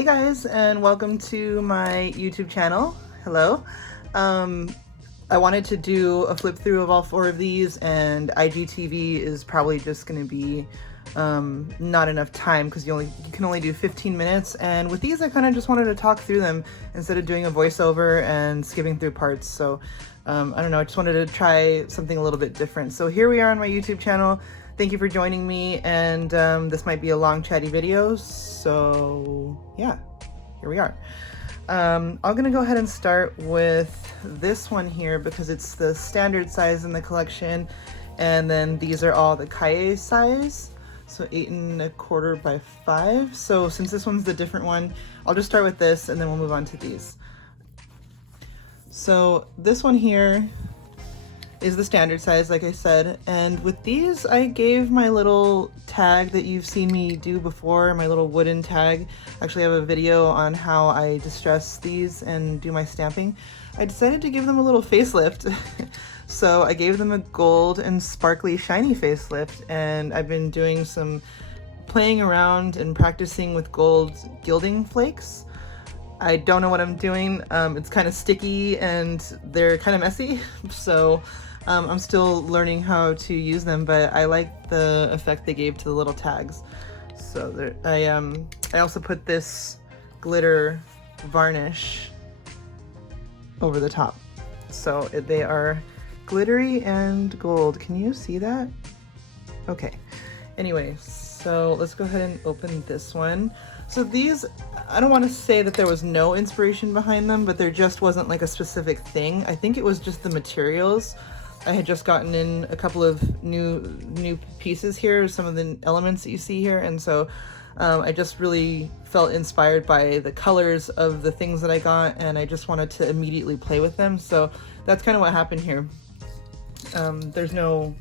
Hey guys, and welcome to my YouTube channel. Hello. I wanted to do a flip through of all 4 of these, and IGTV is probably just going to be not enough time because you can only do 15 minutes, and with these I kind of just wanted to talk through them instead of doing a voiceover and skipping through parts. So I don't know, I just wanted to try something a little bit different. So here we are on my YouTube channel. Thank you for joining me, and this might be a long chatty video, so yeah, here we are. I'm gonna go ahead and start with this one here because it's the standard size in the collection, and then these are all the Kaye size, so 8 1/4 by 5. So since this one's the different one, I'll just start with this and then we'll move on to these. So this one here is the standard size, like I said, and with these I gave my little tag that you've seen me do before, my little wooden tag. Actually, I have a video on how I distress these and do my stamping. I decided to give them a little facelift. So I gave them a gold and sparkly shiny facelift, and I've been doing some playing around and practicing with gold gilding flakes. I don't know what I'm doing. It's kind of sticky and they're kind of messy, so I'm still learning how to use them, but I like the effect they gave to the little tags. So there, I also put this glitter varnish over the top. So they are glittery and gold. Can you see that? Okay. Anyway, so let's go ahead and open this one. So these, I don't want to say that there was no inspiration behind them, but there just wasn't like a specific thing. I think it was just the materials. I had just gotten in a couple of new pieces here, some of the elements that you see here, and so I just really felt inspired by the colors of the things that I got, and I just wanted to immediately play with them. So that's kind of what happened here. There's no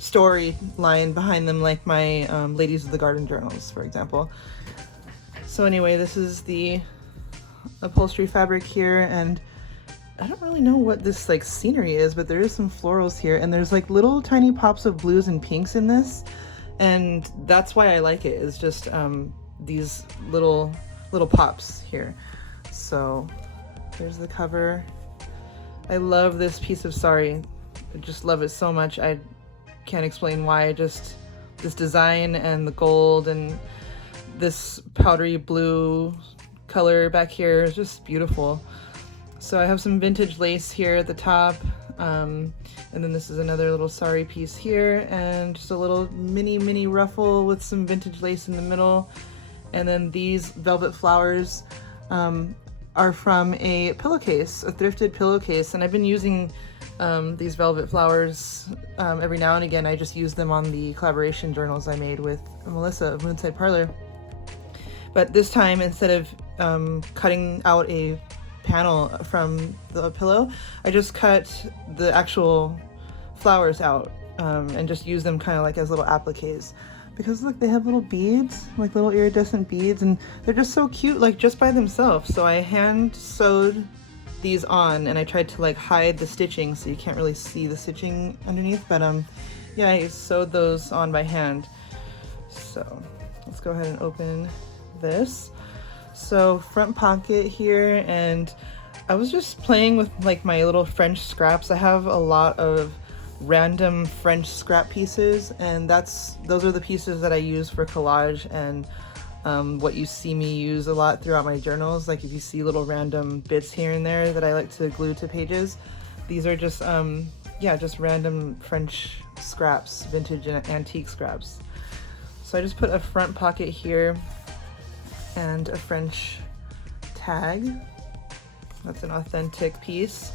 storyline behind them like my Ladies of the Garden journals, for example. So anyway, this is the upholstery fabric here, and I don't really know what this like scenery is, but there is some florals here, and there's like little tiny pops of blues and pinks in this, and that's why I like it, is just these little pops here. So here's the cover. I love this piece of sari. I just love it so much. I can't explain why. Just this design and the gold and this powdery blue color back here is just beautiful. So I have some vintage lace here at the top, and then this is another little sari piece here, and just a little mini ruffle with some vintage lace in the middle. And then these velvet flowers are from a pillowcase, a thrifted pillowcase, and I've been using these velvet flowers every now and again. I just use them on the collaboration journals I made with Melissa of Moonside Parlor. But this time, instead of cutting out a panel from the pillow, I just cut the actual flowers out and just use them kind of like as little appliques, because look, they have little beads, like little iridescent beads, and they're just so cute, like just by themselves. So I hand sewed these on, and I tried to like hide the stitching so you can't really see the stitching underneath, but yeah, I sewed those on by hand. So let's go ahead and open this. So front pocket here, and I was just playing with like my little French scraps. I have a lot of random French scrap pieces, and those are the pieces that I use for collage and what you see me use a lot throughout my journals. Like if you see little random bits here and there that I like to glue to pages, these are just yeah, just random French scraps, vintage and antique scraps. So I just put a front pocket here and a French tag. That's an authentic piece.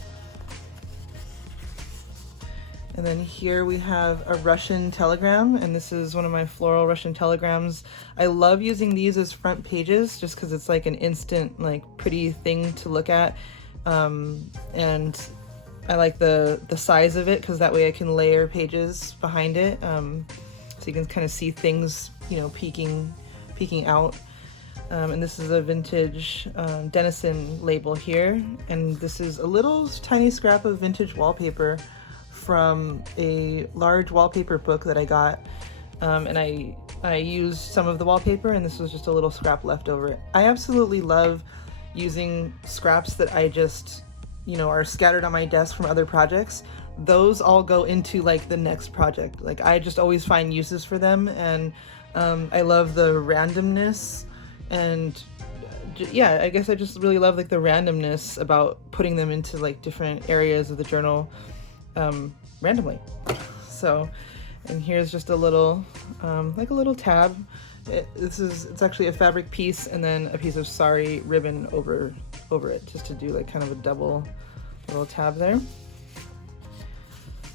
And then here we have a Russian telegram, and this is one of my floral Russian telegrams. I love using these as front pages just because it's like an instant, like pretty thing to look at. And I like the size of it because that way I can layer pages behind it. So you can kind of see things, you know, peeking out. And this is a vintage Denison label here, and this is a little tiny scrap of vintage wallpaper from a large wallpaper book that I got, and I I used some of the wallpaper, and this was just a little scrap left over. I absolutely love using scraps that I just, you know, are scattered on my desk from other projects. Those all go into like the next project. Like I just always find uses for them, and I love the randomness, and yeah, I guess I just really love like the randomness about putting them into like different areas of the journal randomly. So, and here's just a little like a little tab. It's actually a fabric piece and then a piece of sari ribbon over it, just to do like kind of a double little tab there.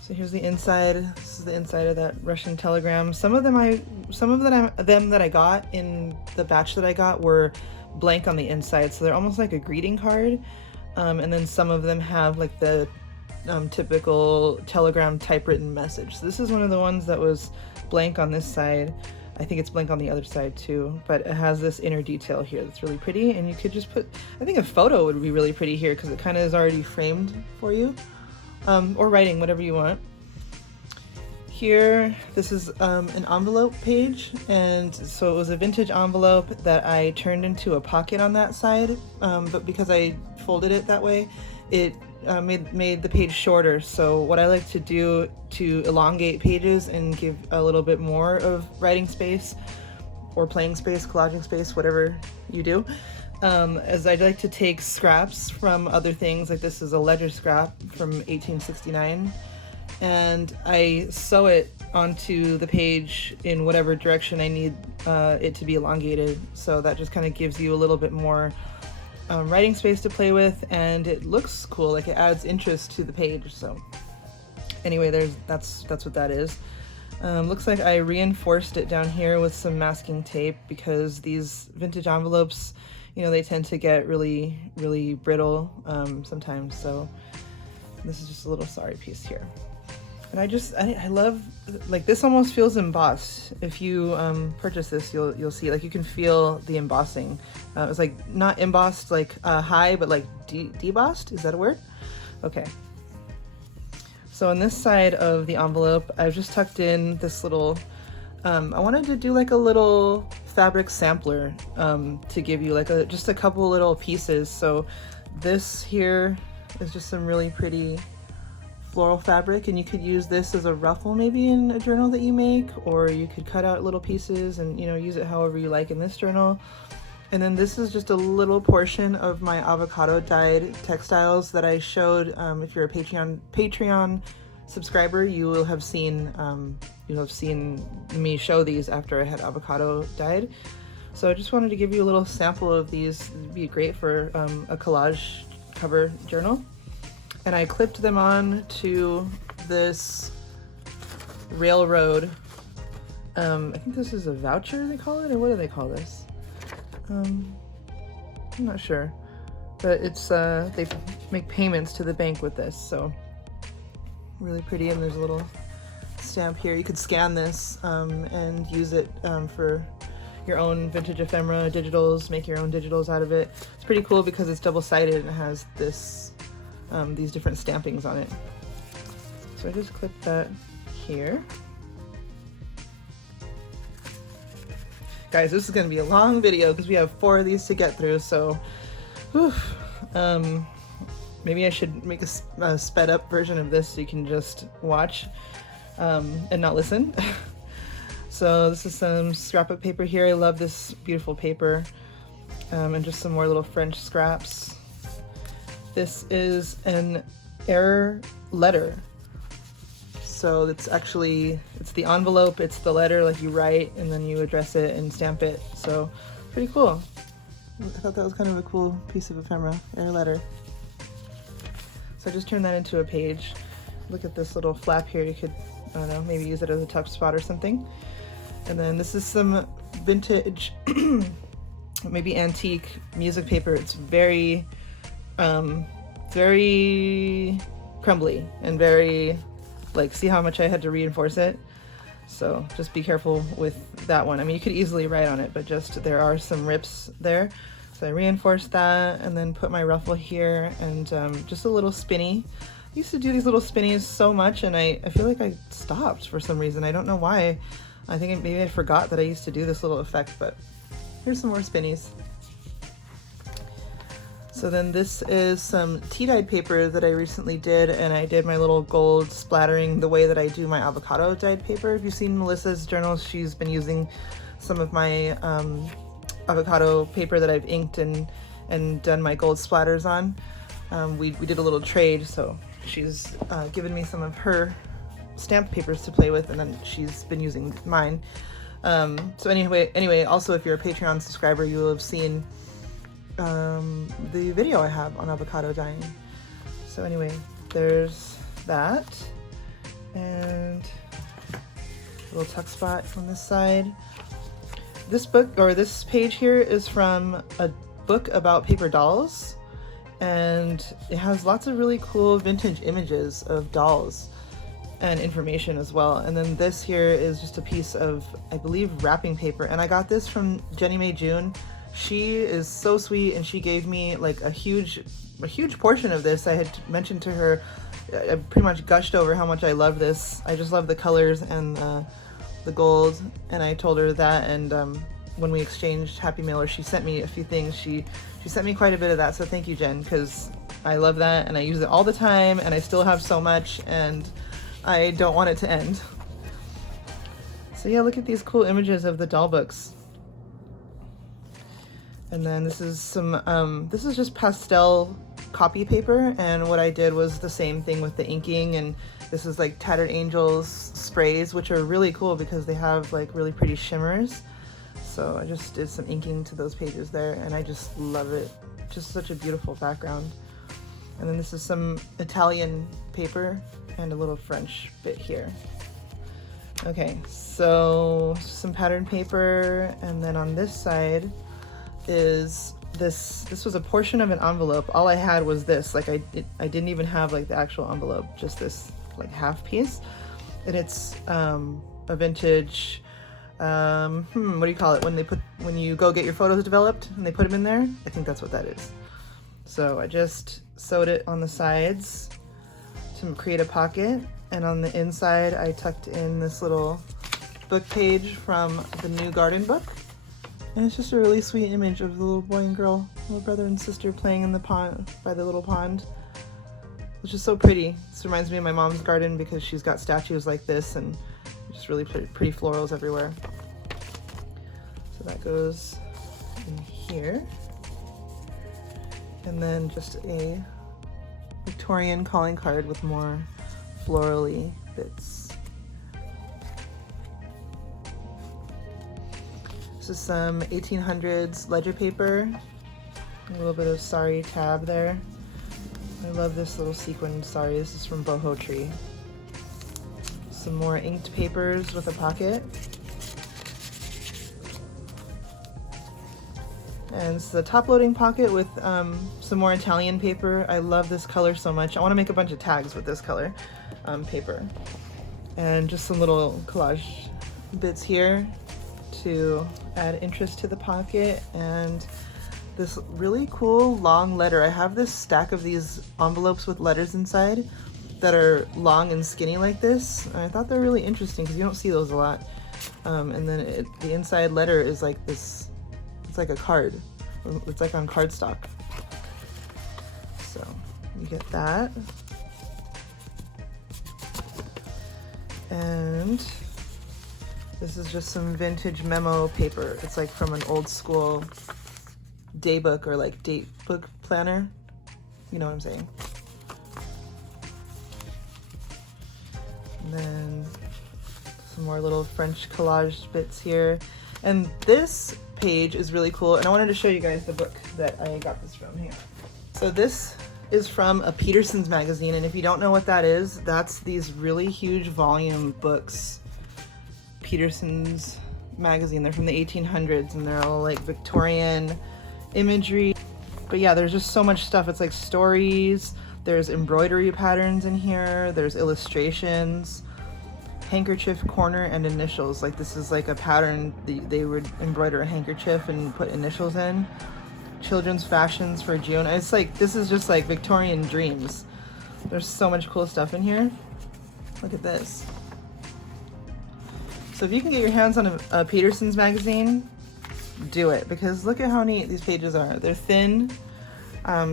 So here's the inside. This is the inside of that Russian telegram. Some of them that I got in the batch that I got were blank on the inside, so they're almost like a greeting card. And then some of them have like the typical telegram typewritten message. So this is one of the ones that was blank on this side. I think it's blank on the other side too, but it has this inner detail here that's really pretty, and you could just put, I think a photo would be really pretty here because it kind of is already framed for you, or writing, whatever you want. Here, this is an envelope page, and so it was a vintage envelope that I turned into a pocket on that side, but because I folded it that way, it made the page shorter. So what I like to do to elongate pages and give a little bit more of writing space or playing space, collaging space, whatever you do, is I'd like to take scraps from other things. Like this is a ledger scrap from 1869, and I sew it onto the page in whatever direction I need it to be elongated. So that just kind of gives you a little bit more writing space to play with, and it looks cool, like it adds interest to the page. So anyway, that's what that is. Looks like I reinforced it down here with some masking tape because these vintage envelopes, you know, they tend to get really, really brittle sometimes. So this is just a little sari piece here. And I love, like this almost feels embossed. If you purchase this, you'll see, like you can feel the embossing. It's like not embossed like high, but like debossed. Is that a word? Okay. So on this side of the envelope, I've just tucked in this little, I wanted to do like a little fabric sampler to give you like just a couple little pieces. So this here is just some really pretty floral fabric, and you could use this as a ruffle maybe in a journal that you make, or you could cut out little pieces and, you know, use it however you like in this journal. And then this is just a little portion of my avocado dyed textiles that I showed. If you're a Patreon subscriber, you will have seen me show these after I had avocado dyed. So I just wanted to give you a little sample of these. It'd be great for a collage cover journal. And I clipped them on to this railroad. I think this is a voucher they call it, or what do they call this? I'm not sure, but it's they make payments to the bank with this, so really pretty. And there's a little stamp here. You could scan this and use it for your own vintage ephemera digitals, make your own digitals out of it. It's pretty cool because it's double-sided and it has this these different stampings on it. So I just clipped that here. Guys, this is going to be a long video because we have 4 of these to get through, so whew, maybe I should make a sped up version of this so you can just watch and not listen. So this is some scrapbook paper here. I love this beautiful paper, and just some more little French scraps. This is an error letter. So it's the envelope, it's the letter, like you write and then you address it and stamp it. So pretty cool. I thought that was kind of a cool piece of ephemera, error letter. So I just turned that into a page. Look at this little flap here. You could, I don't know, maybe use it as a tuck spot or something. And then this is some vintage, maybe antique music paper. It's very crumbly and very, like, see how much I had to reinforce it? So just be careful with that one. I mean, you could easily write on it, but just there are some rips there. So I reinforced that and then put my ruffle here and just a little spinny. I used to do these little spinnies so much, and I feel like I stopped for some reason. I don't know why. I think maybe I forgot that I used to do this little effect, but here's some more spinnies. So then this is some tea-dyed paper that I recently did, and I did my little gold splattering the way that I do my avocado dyed paper. If you've seen Melissa's journals, she's been using some of my avocado paper that I've inked and done my gold splatters on. We did a little trade, so she's given me some of her stamp papers to play with, and then she's been using mine. So anyway, also if you're a Patreon subscriber, you will have seen the video I have on avocado dyeing. So anyway, there's that, and a little tuck spot on this side. This book, or this page here, is from a book about paper dolls, and it has lots of really cool vintage images of dolls and information as well. And then this here is just a piece of, I believe, wrapping paper, and I got this from Jenny Mae June. She is so sweet, and she gave me like a huge portion of this. I had mentioned to her, I pretty much gushed over how much I love this. I just love the colors and the gold, and I told her that, and when we exchanged Happy Mail, or she sent me a few things, she sent me quite a bit of that, so thank you, Jen, because I love that, and I use it all the time, and I still have so much, and I don't want it to end. So yeah, look at these cool images of the doll books. And then this is some, this is just pastel copy paper, and what I did was the same thing with the inking, and this is like Tattered Angels sprays, which are really cool because they have like really pretty shimmers. So I just did some inking to those pages there, and I just love it. Just such a beautiful background. And then this is some Italian paper and a little French bit here. Okay, so some pattern paper, and then on this side is this was a portion of an envelope. All I had was this, like I didn't even have like the actual envelope, just this like half piece. And it's a vintage, what do you call it when you go get your photos developed and they put them in there? I think that's what that is. So I just sewed it on the sides to create a pocket, and on the inside I tucked in this little book page from the new garden book. And it's just a really sweet image of the little boy and girl, little brother and sister, playing in the pond, by the little pond, which is so pretty. This reminds me of my mom's garden because she's got statues like this and just really pretty florals everywhere. So that goes in here. And then just a Victorian calling card with more florally bits. This is some 1800s ledger paper, a little bit of sari tab there. I love this little sequined sari. This is from Boho Tree. Some more inked papers with a pocket. And it's the top loading pocket with some more Italian paper. I love this color so much. I want to make a bunch of tags with this color paper. And just some little collage bits here to add interest to the pocket, and this really cool long letter. I have this stack of these envelopes with letters inside that are long and skinny like this, and I thought they're really interesting because you don't see those a lot. And then the inside letter is like this, it's like a card. It's like on cardstock. So you get that. And this is just some vintage memo paper. It's like from an old school day book or like date book planner. You know what I'm saying? And then some more little French collage bits here. And this page is really cool, and I wanted to show you guys the book that I got this from here. So this is from a Peterson's magazine, and if you don't know what that is, that's these really huge volume books. Peterson's magazine, they're from the 1800s, and they're all like Victorian imagery. But yeah, there's just so much stuff. It's like stories, there's embroidery patterns in here, there's illustrations, handkerchief corner, and initials. Like this is like a pattern, they would embroider a handkerchief and put initials in. Children's fashions for June. It's like, this is just like Victorian dreams. There's so much cool stuff in here. Look at this. So if you can get your hands on a Peterson's magazine, do it, because look at how neat these pages are. They're thin,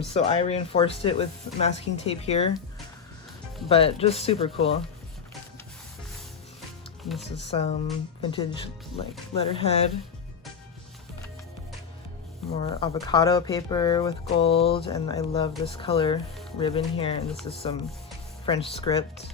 so I reinforced it with masking tape here, but just super cool. This is some vintage like letterhead. More avocado paper with gold, and I love this color ribbon here, and this is some French script.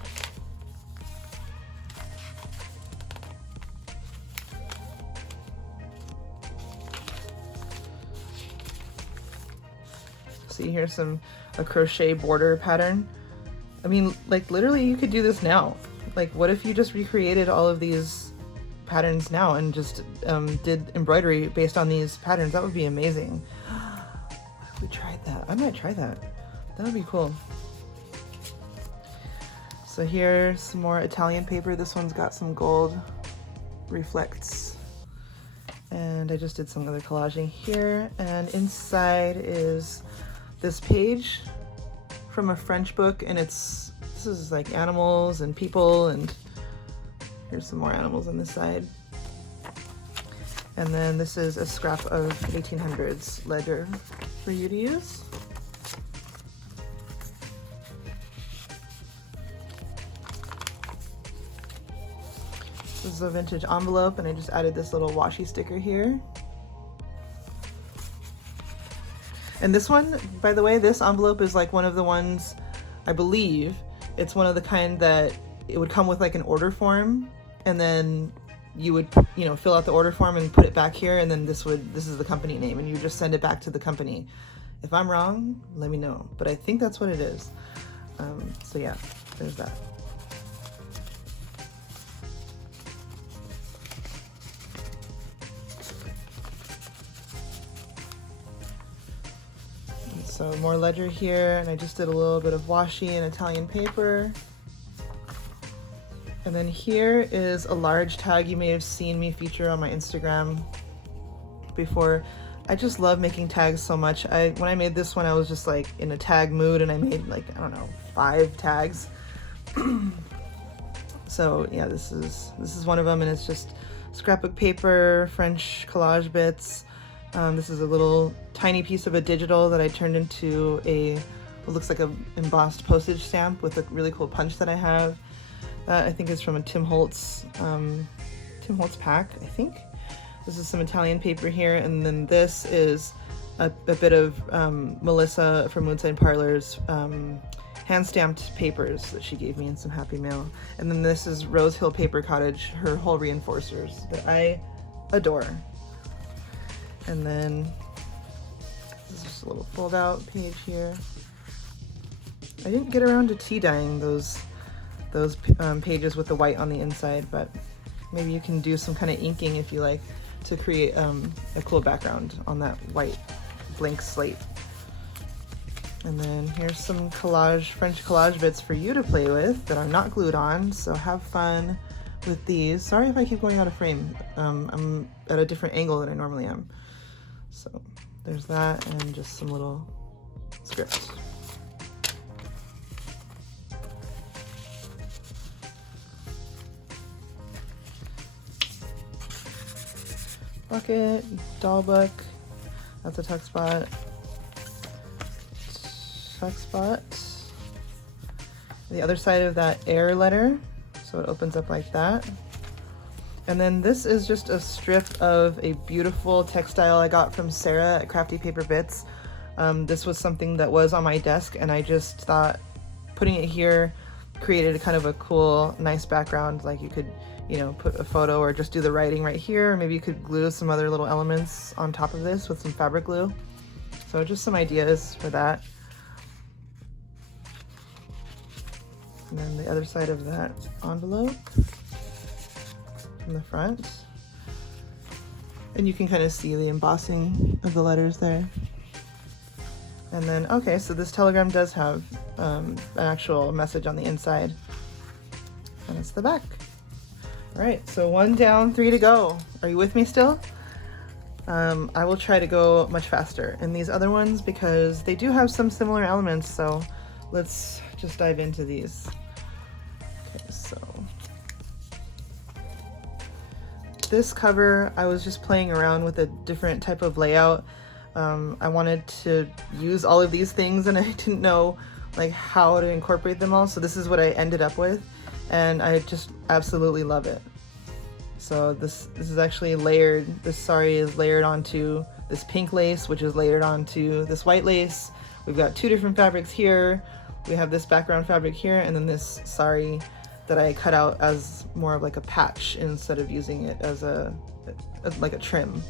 See, here's a crochet border pattern. I mean, like literally you could do this now. Like what if you just recreated all of these patterns now and just did embroidery based on these patterns? That would be amazing. What if we tried that? I might try that. That would be cool. So here's some more Italian paper. This one's got some gold reflects. And I just did some other collaging here. And inside is this page from a French book, and this is like animals and people, and here's some more animals on this side. And then this is a scrap of 1800s ledger for you to use. This is a vintage envelope, and I just added this little washi sticker here. And this one, by the way, this envelope is like one of the ones, I believe, it's one of the kind that it would come with like an order form, and then you would, you know, fill out the order form and put it back here, and then this is the company name, and you just send it back to the company. If I'm wrong, let me know, but I think that's what it is. So yeah, there's that. So more ledger here, and I just did a little bit of washi and Italian paper. And then here is a large tag you may have seen me feature on my Instagram before. I just love making tags so much. When I made this one, I was just like in a tag mood, and I made like, I don't know, 5 tags. So yeah, this is one of them, and it's just scrapbook paper, French collage bits. This is a little tiny piece of a digital that I turned into what looks like a embossed postage stamp with a really cool punch that I have. I think it's from a Tim Holtz pack, I think. This is some Italian paper here, and then this is a bit of Melissa from Moonside Parlor's hand-stamped papers that she gave me in some Happy Mail. And then this is Rose Hill Paper Cottage, her whole reinforcers that I adore. And then this is just a little fold-out page here. I didn't get around to tea dyeing those pages with the white on the inside, but maybe you can do some kind of inking if you like to create a cool background on that white blank slate. And then here's some French collage bits for you to play with that are not glued on, so have fun with these. Sorry if I keep going out of frame. I'm at a different angle than I normally am. So there's that, and just some little scripts. Bucket, doll book, that's a tuck spot. Tuck spot. The other side of that air letter, so it opens up like that. And then this is just a strip of a beautiful textile I got from Sarah at Crafty Paper Bits. This was something that was on my desk, and I just thought putting it here created a kind of a cool, nice background. Like you could, you know, put a photo or just do the writing right here. Or maybe you could glue some other little elements on top of this with some fabric glue. So just some ideas for that. And then the other side of that envelope from the front. And you can kind of see the embossing of the letters there. And then, okay, so this telegram does have an actual message on the inside. And it's the back. All right, so 1 down, 3 to go. Are you with me still? I will try to go much faster in these other ones because they do have some similar elements, so let's just dive into these. Okay, so this cover, I was just playing around with a different type of layout. I wanted to use all of these things and I didn't know like how to incorporate them all, so this is what I ended up with, and I just absolutely love it. So this is actually layered. This sari is layered onto this pink lace, which is layered onto this white lace. We've got two different fabrics here. We have this background fabric here, and then this sari that I cut out as more of like a patch instead of using it as like a trim.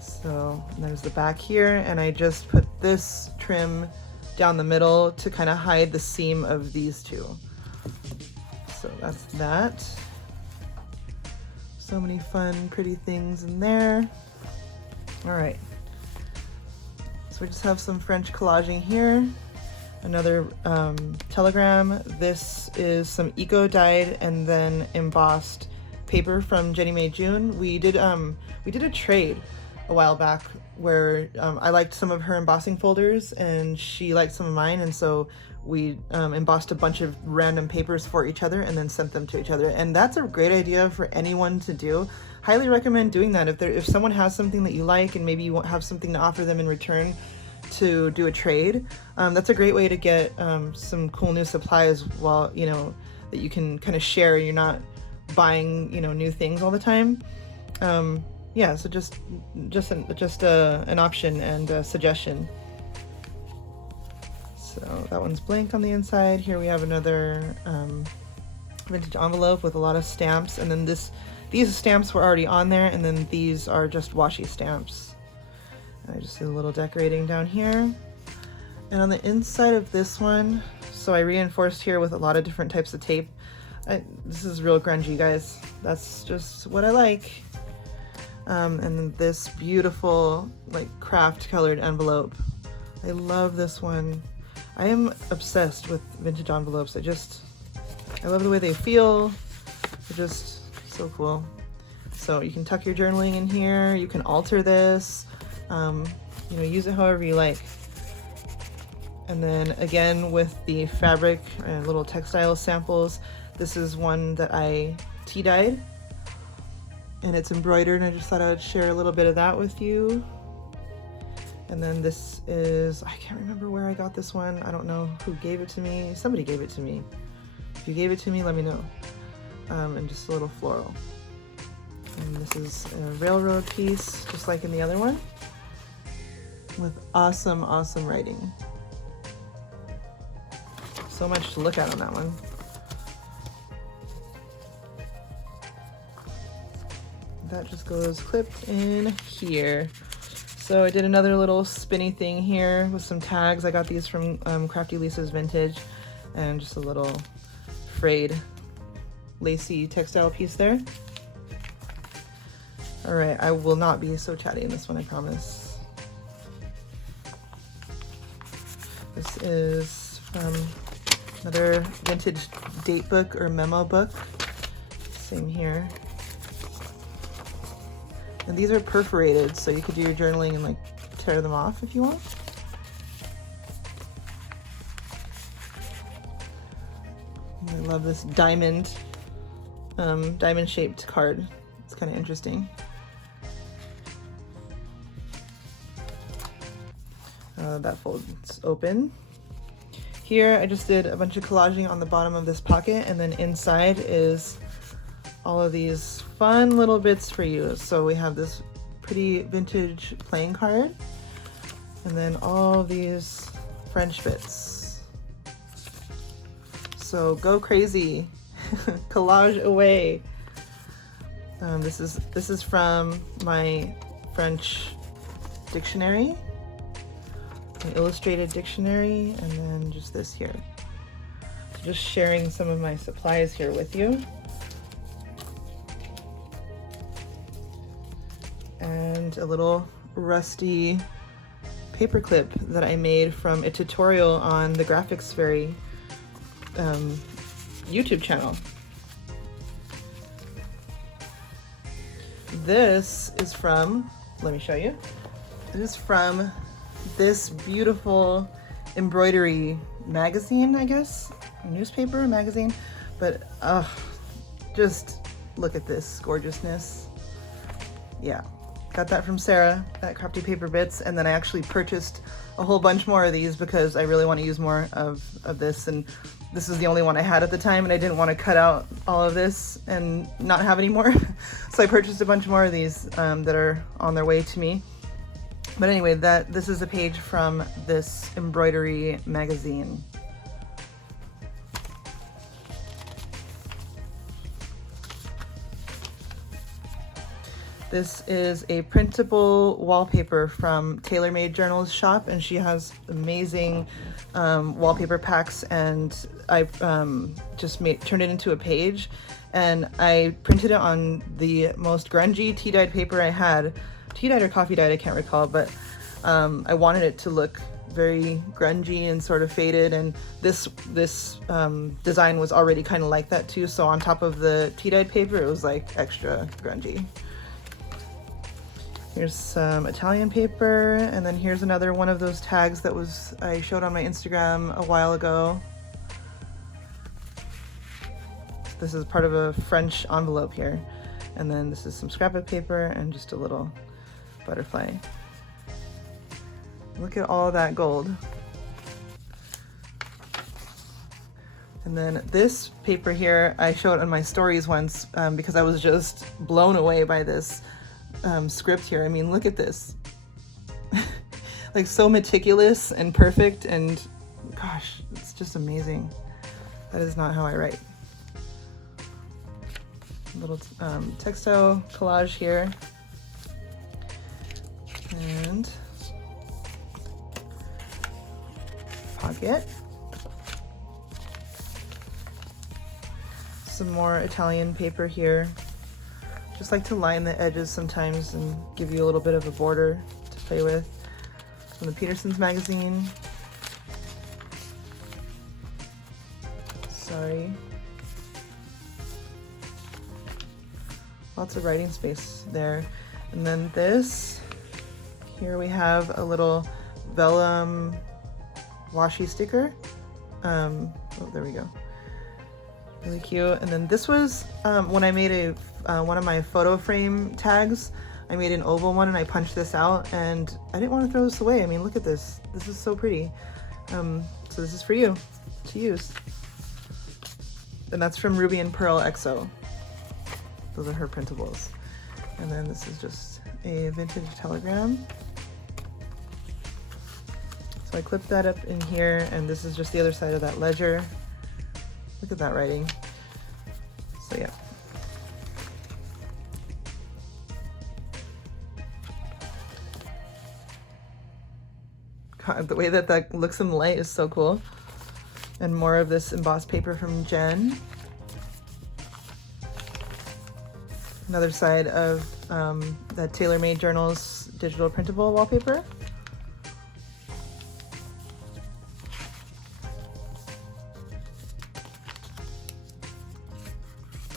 So there's the back here, and I just put this trim down the middle to kind of hide the seam of these two. So that's that. So many fun, pretty things in there. All right. So we just have some French collaging here. Another telegram. This is some eco dyed and then embossed paper from Jenny May June. We did a trade a while back where I liked some of her embossing folders and she liked some of mine, and so we embossed a bunch of random papers for each other and then sent them to each other. And that's a great idea for anyone to do. Highly recommend doing that. If someone has something that you like and maybe you won't have something to offer them in return, to do a trade, that's a great way to get some cool new supplies while, you know, that you can kind of share. You're not buying, you know, new things all the time. Yeah, so just an option and a suggestion. So that one's blank on the inside. Here we have another vintage envelope with a lot of stamps, and then these stamps were already on there, and then these are just washi stamps. I just did a little decorating down here. And on the inside of this one, so I reinforced here with a lot of different types of tape. This is real grungy, guys. That's just what I like. And then this beautiful, like, craft colored envelope. I love this one. I am obsessed with vintage envelopes. I love the way they feel. They're just so cool. So you can tuck your journaling in here. You can alter this. You know, use it however you like. And then again with the fabric and little textile samples, this is one that I tea dyed and it's embroidered, and I just thought I would share a little bit of that with you. And then this is, I can't remember where I got this one. I don't know who gave it to me. Somebody gave it to me. If you gave it to me, let me know. And just a little floral. And this is a railroad piece, just like in the other one, with awesome, awesome writing. So much to look at on that one. That just goes clipped in here. So I did another little spinny thing here with some tags. I got these from Crafty Lisa's Vintage, and just a little frayed lacy textile piece there. All right, I will not be so chatty in this one, I promise. This is from another vintage date book or memo book. Same here. And these are perforated, so you could do your journaling and like tear them off if you want. And I love this diamond shaped card. It's kind of interesting. That folds open. Here I just did a bunch of collaging on the bottom of this pocket, and then inside is all of these fun little bits for you. So we have this pretty vintage playing card, and then all these French bits. So go crazy, collage away. This is from my French dictionary, an illustrated dictionary, and then just this here. So just sharing some of my supplies here with you. And a little rusty paper clip that I made from a tutorial on the Graphics Fairy YouTube channel. This is from, let me show you. This is from this beautiful embroidery magazine, I guess, newspaper, magazine, but just look at this gorgeousness. Yeah, got that from Sarah at Crafty Paper Bits, and then I actually purchased a whole bunch more of these because I really want to use more of this, and this is the only one I had at the time, and I didn't want to cut out all of this and not have any more. So I purchased a bunch more of these that are on their way to me. But anyway, this is a page from this embroidery magazine. This is a printable wallpaper from TaylorMade Journal's shop, and she has amazing wallpaper packs, and I just turned it into a page, and I printed it on the most grungy tea-dyed paper I had. Tea-dyed or coffee-dyed, I can't recall, but I wanted it to look very grungy and sort of faded, and this design was already kind of like that too, so on top of the tea-dyed paper it was like extra grungy. Here's some Italian paper, and then here's another one of those tags that I showed on my Instagram a while ago. This is part of a French envelope here, and then this is some scrapbook paper and just a little butterfly. Look at all that gold. And then this paper here I showed on my stories once because I was just blown away by this script here. I mean, look at this. Like, so meticulous and perfect, and gosh, it's just amazing. That is not how I write. Little textile collage here, and pocket. Some more Italian paper here. Just like to line the edges sometimes and give you a little bit of a border to play with. From the Peterson's magazine. Sorry. Lots of writing space there. And then this, here we have a little vellum washi sticker. Oh, there we go. Really cute. And then this was when I made one of my photo frame tags. I made an oval one and I punched this out, and I didn't want to throw this away. I mean, look at this. This is so pretty. So this is for you to use. And that's from Ruby and Pearl XO. Those are her printables. And then this is just a vintage telegram. So I clipped that up in here, and this is just the other side of that ledger. Look at that writing. So yeah. God, the way that looks in the light is so cool. And more of this embossed paper from Jen. Another side of that TaylorMade Journal's digital printable wallpaper.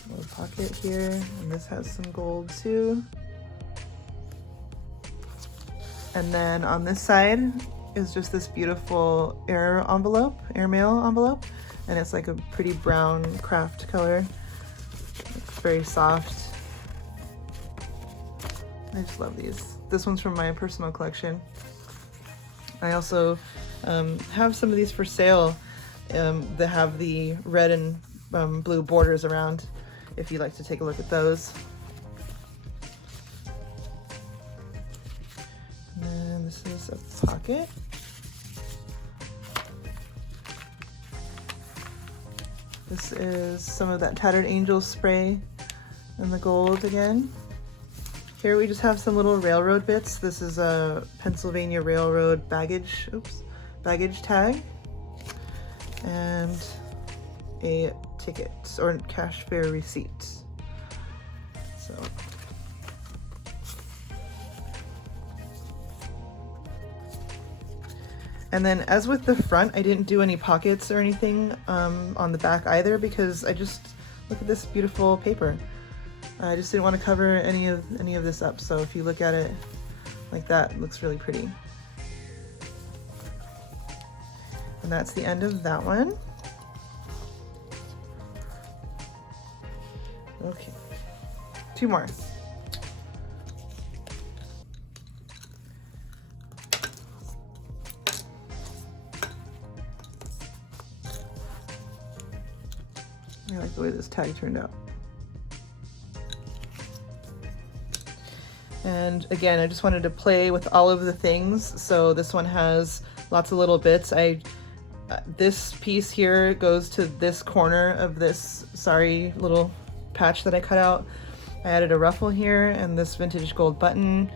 Little pocket here, and this has some gold too. And then on this side is just this beautiful airmail envelope, and it's like a pretty brown craft color. It's very soft. I just love these. This one's from my personal collection. I also have some of these for sale that have the red and blue borders around, if you'd like to take a look at those. And then this is a pocket. This is some of that Tattered Angel spray in the gold again. Here we just have some little railroad bits. This is a Pennsylvania Railroad baggage tag, and a ticket or cash fare receipt. So and then, as with the front, I didn't do any pockets or anything on the back either, because I just, look at this beautiful paper. I just didn't want to cover any of this up, so if you look at it like that, it looks really pretty. And that's the end of that one. Okay, two more. I like the way this tag turned out. And again, I just wanted to play with all of the things. So this one has lots of little bits. This piece here goes to this corner of this sari little patch that I cut out. I added a ruffle here and this vintage gold button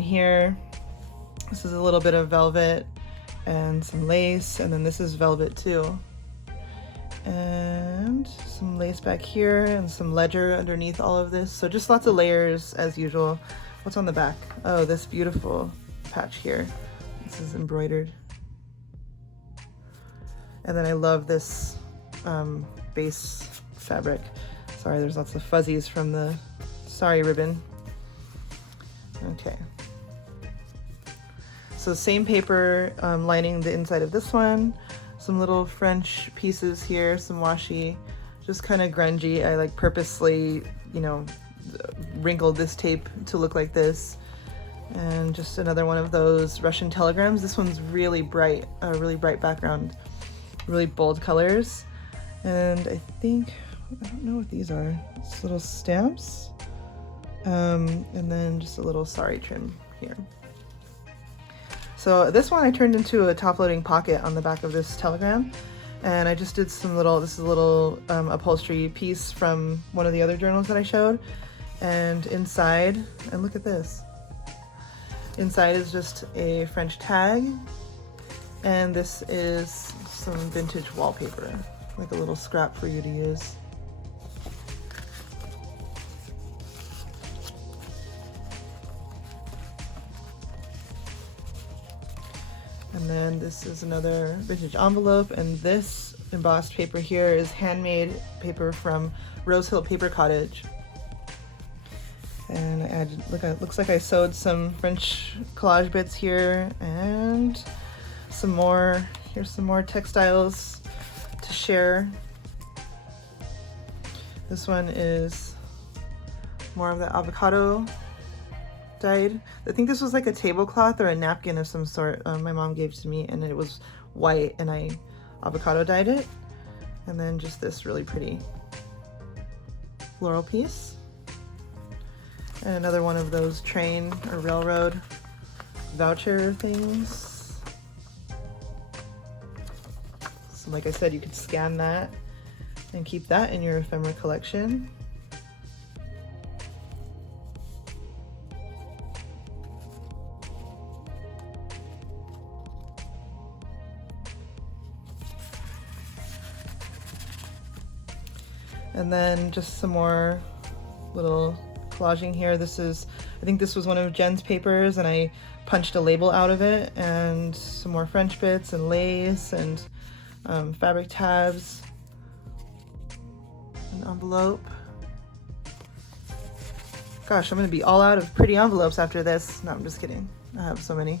here. This is a little bit of velvet and some lace, and then this is velvet too. And some lace back here and some ledger underneath all of this. So just lots of layers as usual. What's on the back? Oh, this beautiful patch here. This is embroidered. And then I love this base fabric. Sorry, there's lots of fuzzies from the sari ribbon. Okay. So same paper lining the inside of this one. Some little French pieces here, some washi, just kind of grungy. I like purposely, you know, wrinkled this tape to look like this. And just another one of those Russian telegrams. This one's really bright, a really bright background, really bold colors. And I think, I don't know what these are. It's little stamps. And then just a little sari trim here. So this one I turned into a top-loading pocket on the back of this telegram, and I just did some little, this is a little upholstery piece from one of the other journals that I showed, and inside, and look at this, inside is just a French tag, and this is some vintage wallpaper, like a little scrap for you to use. And then this is another vintage envelope, and this embossed paper here is handmade paper from Rose Hill Paper Cottage. And I added, look, it looks like I sewed some French collage bits here, and some more, here's some more textiles to share. This one is more of the avocado dyed. I think this was like a tablecloth or a napkin of some sort my mom gave to me, and it was white and I avocado dyed it. And then just this really pretty floral piece. And another one of those train or railroad voucher things. So like I said, you could scan that and keep that in your ephemera collection. And then just some more little collaging here. This is, I think this was one of Jen's papers, and I punched a label out of it, and some more French bits and lace and fabric tabs, an envelope. Gosh, I'm gonna be all out of pretty envelopes after this. No, I'm just kidding. I have so many.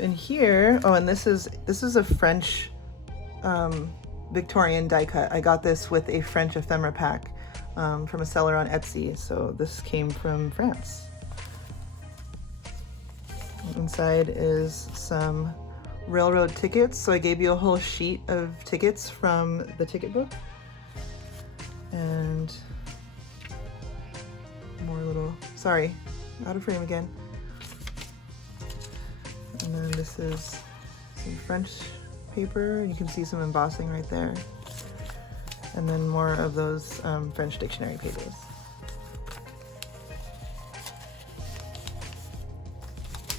In here, oh, and this is a French Victorian die cut. I got this with a French ephemera pack from a seller on Etsy, so this came from France. Inside is some railroad tickets, so I gave you a whole sheet of tickets from the ticket book. And more little, sorry, out of frame again. And then this is some French paper. You can see some embossing right there. And then more of those French dictionary pages.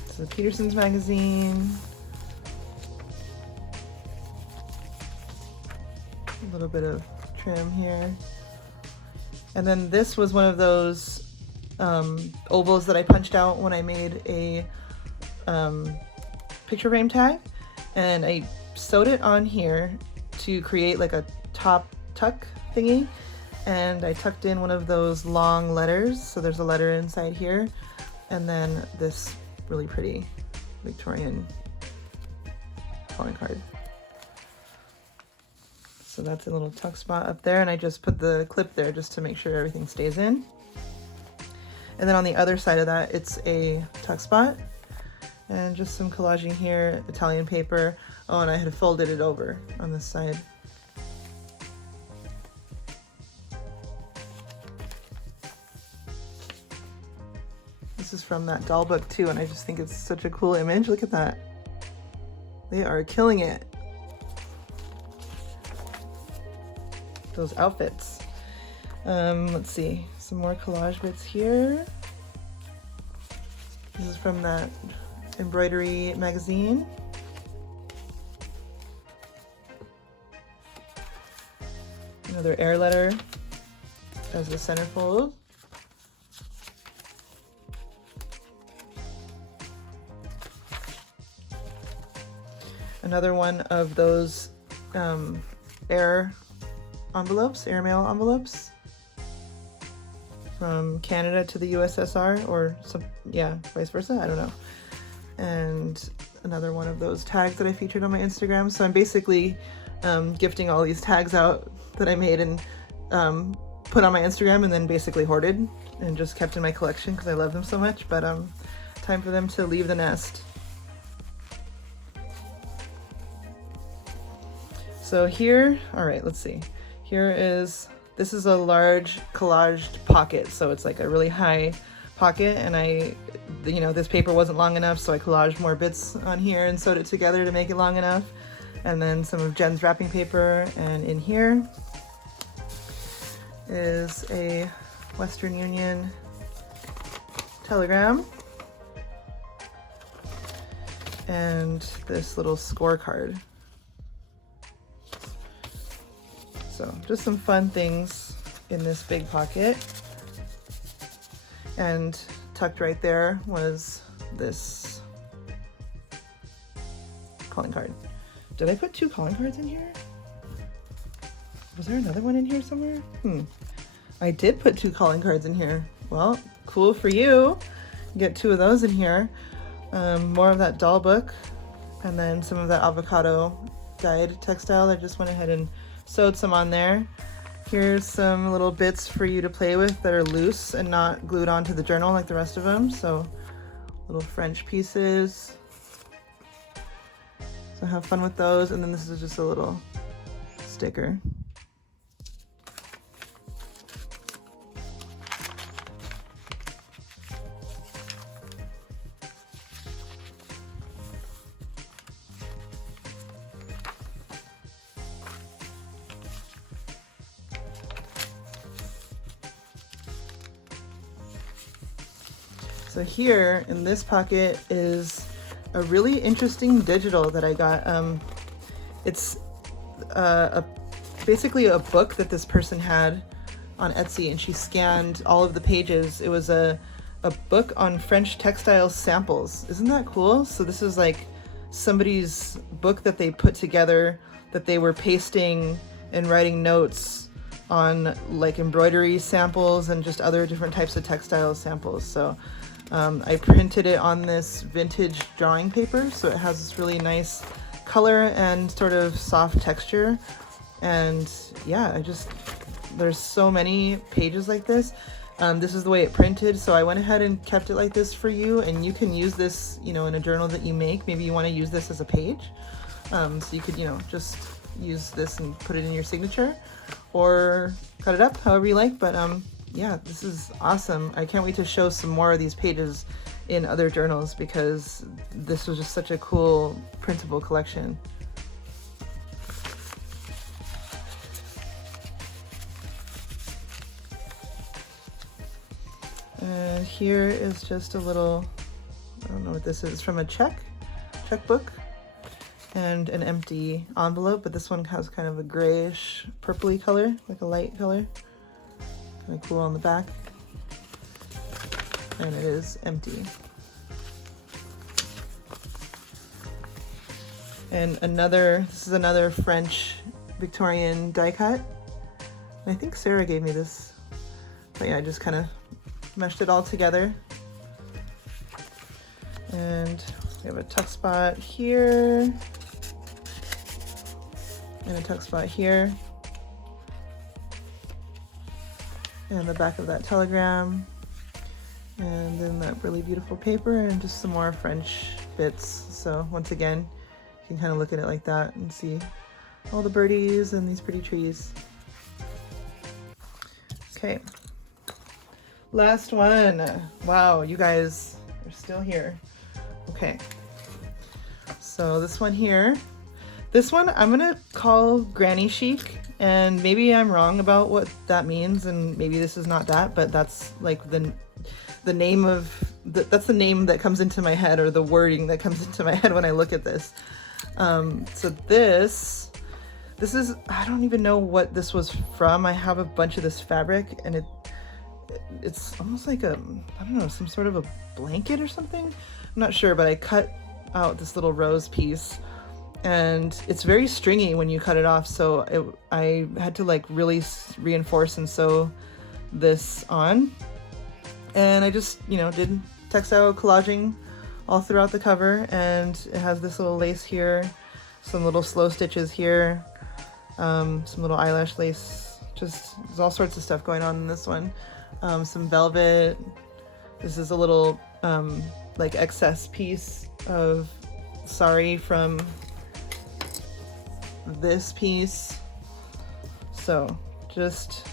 This is Peterson's magazine. A little bit of trim here. And then this was one of those ovals that I punched out when I made a picture frame tag, and I sewed it on here to create like a top tuck thingy, and I tucked in one of those long letters, so there's a letter inside here, and then this really pretty Victorian calling card. So that's a little tuck spot up there, and I just put the clip there just to make sure everything stays in. And then on the other side of that, it's a tuck spot and just some collaging here, Italian paper. Oh, and I had folded it over on this side. This is from that doll book too, and I just think it's such a cool image. Look at that. They are killing it. Those outfits. Let's see, some more collage bits here. This is from that embroidery magazine. Another air letter as the centerfold. Another one of those air mail envelopes from Canada to the USSR, or some, yeah, vice versa, I don't know. And another one of those tags that I featured on my Instagram. So I'm basically gifting all these tags out that I made and put on my Instagram and then basically hoarded and just kept in my collection because I love them so much. But time for them to leave the nest. So here, all right, let's see. This is a large collaged pocket. So it's like a really high pocket, and this paper wasn't long enough, so I collaged more bits on here and sewed it together to make it long enough. And then some of Jen's wrapping paper, and in here is a Western Union telegram and this little scorecard. So just some fun things in this big pocket. And tucked right there was this calling card. Did I put 2 calling cards in here? Was there another one in here somewhere? I did put 2 calling cards in here. Well, cool for you. Get 2 of those in here. More of that doll book, and then some of that avocado dyed textile. I just went ahead and sewed some on there. Here's some little bits for you to play with that are loose and not glued onto the journal like the rest of them. So little French pieces. So have fun with those. And then this is just a little sticker. So here in this pocket is a really interesting digital that I got. It's basically a book that this person had on Etsy, and she scanned all of the pages. It was a book on French textile samples. Isn't that cool? So this is like somebody's book that they put together, that they were pasting and writing notes on, like embroidery samples and just other different types of textile samples. So I printed it on this vintage drawing paper, so it has this really nice color and sort of soft texture. And yeah, there's so many pages like this. This is the way it printed, so I went ahead and kept it like this for you, and you can use this, in a journal that you make. Maybe you want to use this as a page. So you could, just use this and put it in your signature, or cut it up however you like. But yeah, this is awesome. I can't wait to show some more of these pages in other journals, because this was just such a cool printable collection. And here is just a little, I don't know what this is, from a checkbook, and an empty envelope, but this one has kind of a grayish purpley color, like a light color. Kind of cool on the back, and it is empty. And this is another French Victorian die cut. And I think Sarah gave me this, but yeah, I just kind of meshed it all together. And we have a tuck spot here, and a tuck spot here. And the back of that telegram, And then that really beautiful paper and just some more French bits. So once again, you can kind of look at it like that and see all the birdies and these pretty trees. Okay, last one. Wow, you guys are still here. Okay, so this one here, this one I'm gonna call Granny Chic, and maybe I'm wrong about what that means, and maybe this is not that, but that's like the name of that's the name that comes into my head, or the wording that comes into my head when I look at this. So this is, I don't even know what this was from. I have a bunch of this fabric, and it's almost like I don't know, some sort of a blanket or something. I'm not sure, but I cut out this little rose piece, and it's very stringy when you cut it off, so I had to like really reinforce and sew this on. And I just, you know, did textile collaging all throughout the cover, and it has this little lace here, some little slow stitches here, some little eyelash lace, just there's all sorts of stuff going on in this one. Some velvet. This is a little like excess piece of sari from this piece, so just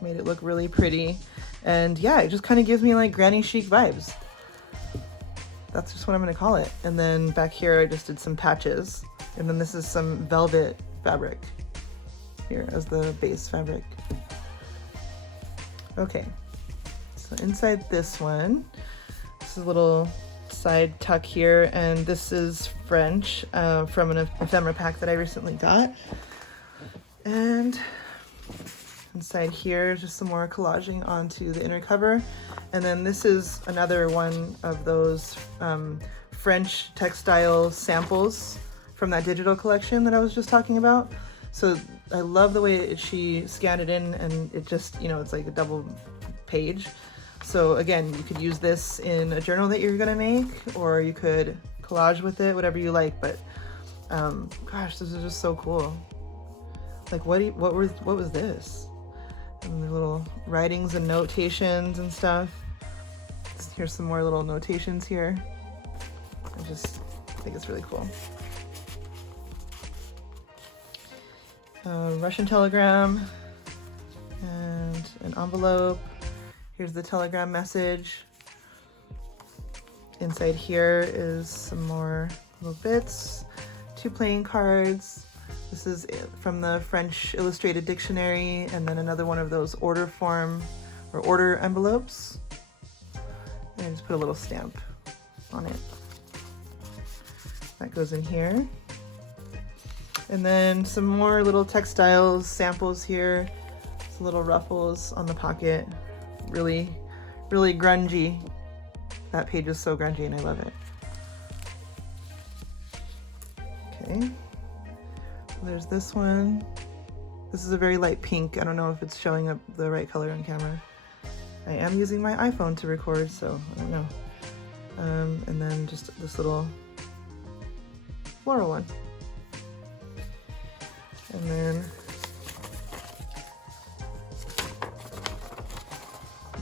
made it look really pretty. And yeah, it just kind of gives me like Granny Chic vibes. That's just what I'm gonna call it. And then back here I just did some patches, and then this is some velvet fabric here as the base fabric. Okay, so inside this one, this is a little side tuck here, and this is French from an ephemera pack that I recently got. And inside here, just some more collaging onto the inner cover. And then this is another one of those French textile samples from that digital collection that I was just talking about. So I love the way she scanned it in, and it just, you know, it's like a double page. So again, you could use this in a journal that you're gonna make, or you could collage with it, whatever you like. But gosh, this is just so cool. Like what was this? And the little writings and notations and stuff. Here's some more little notations here. I just think it's really cool. Russian telegram and an envelope. Here's the telegram message. Inside here is some more little bits, 2 playing cards. This is from the French Illustrated Dictionary, and then another one of those order form or order envelopes. And just put a little stamp on it. That goes in here. And then some more little textiles samples here. Some little ruffles on the pocket. Really, really grungy. That page is so grungy and I love it. Okay. There's this one. This is a very light pink. I don't know if it's showing up the right color on camera. I am using my iPhone to record, so I don't know. And then just this little floral one. And then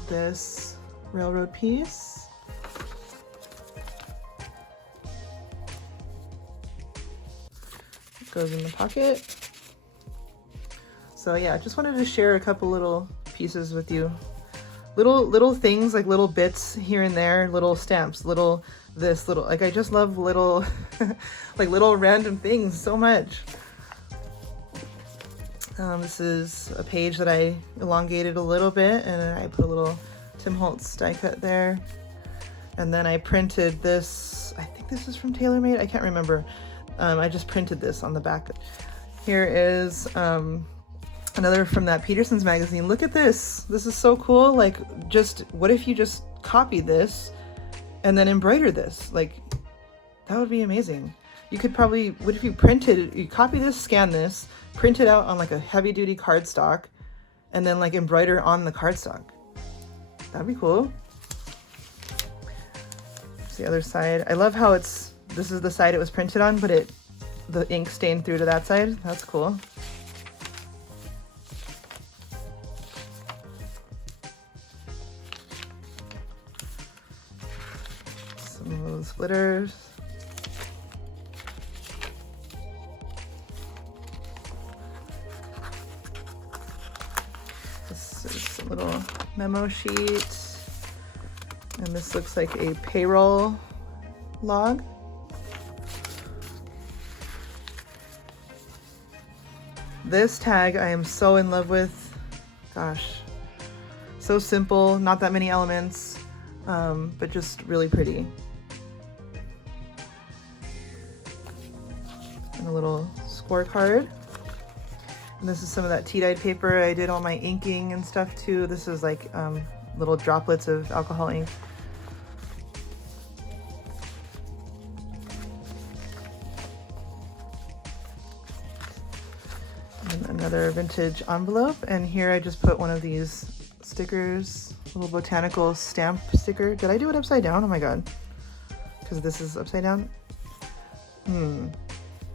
this railroad piece. It goes in the pocket. So yeah, I just wanted to share a couple little pieces with you. Little things, like little bits here and there, little stamps, little this, little, like I just love little, like little random things so much. This is a page that I elongated a little bit, and I put a little Tim Holtz die cut there. And then I printed this, I think this is from TaylorMade, I can't remember. I just printed this on the back. Here is another from that Peterson's magazine. Look at this. This is so cool. Like, just what if you just copy this and then embroider this? Like, that would be amazing. You could probably, what if you printed, you copy this, scan this, print it out on like a heavy duty cardstock, and then like embroider on the cardstock. That'd be cool. Here's the other side. I love how this is the side it was printed on, but the ink stained through to that side. That's cool. some splitters. This is a little memo sheet. And this looks like a payroll log. This tag I am so in love with. Gosh, so simple, not that many elements, but just really pretty. And a little scorecard. And this is some of that tea-dyed paper. I did all my inking and stuff too. This is like little droplets of alcohol ink. And another vintage envelope. And here I just put one of these stickers, little botanical stamp sticker. Did I do it upside down? Oh my god. Because this is upside down?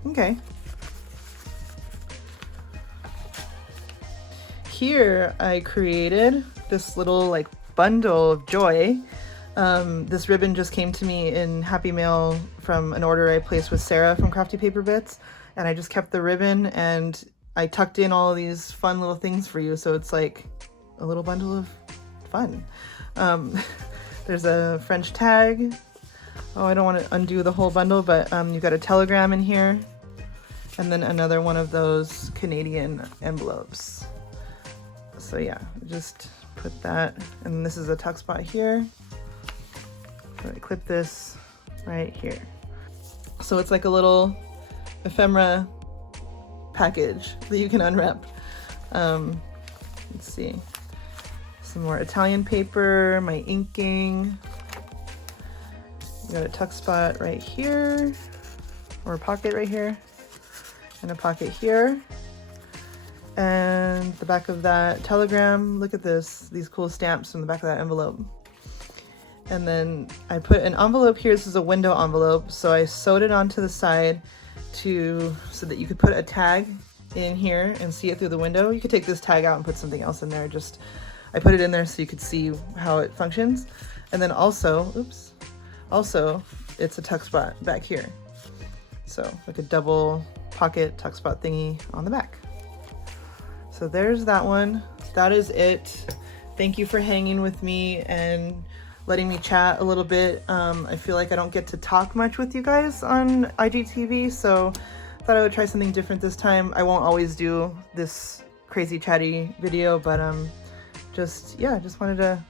Okay. Here I created this little like bundle of joy. This ribbon just came to me in Happy Mail from an order I placed with Sarah from Crafty Paper Bits, and I just kept the ribbon and I tucked in all of these fun little things for you, so it's like a little bundle of fun. There's a French tag. Oh, I don't want to undo the whole bundle, but you've got a telegram in here, and then another one of those Canadian envelopes. So yeah, just put that, and this is a tuck spot here. So I clip this right here. So it's like a little ephemera package that you can unwrap. Let's see, some more Italian paper, my inking. You got a tuck spot right here, or a pocket right here, and a pocket here. And the back of that telegram, look at this, these cool stamps in the back of that envelope. And then I put an envelope here. This is a window envelope, so I sewed it onto the side so that you could put a tag in here and see it through the window. You could take this tag out and put something else in there. I put it in there so you could see how it functions. And then also, it's a tuck spot back here. So like a double pocket tuck spot thingy on the back. So there's that one. That is it. Thank you for hanging with me and letting me chat a little bit. I feel like I don't get to talk much with you guys on IGTV, so I thought I would try something different this time. I won't always do this crazy chatty video, but just wanted to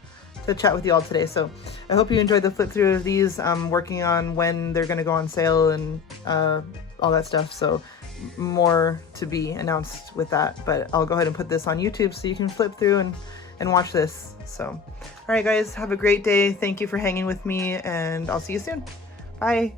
chat with you all today. So I hope you enjoyed the flip through of these. I'm working on when they're gonna go on sale and all that stuff, so more to be announced with that, but I'll go ahead and put this on YouTube so you can flip through and watch this. So all right guys, have a great day. Thank you for hanging with me, and I'll see you soon. Bye.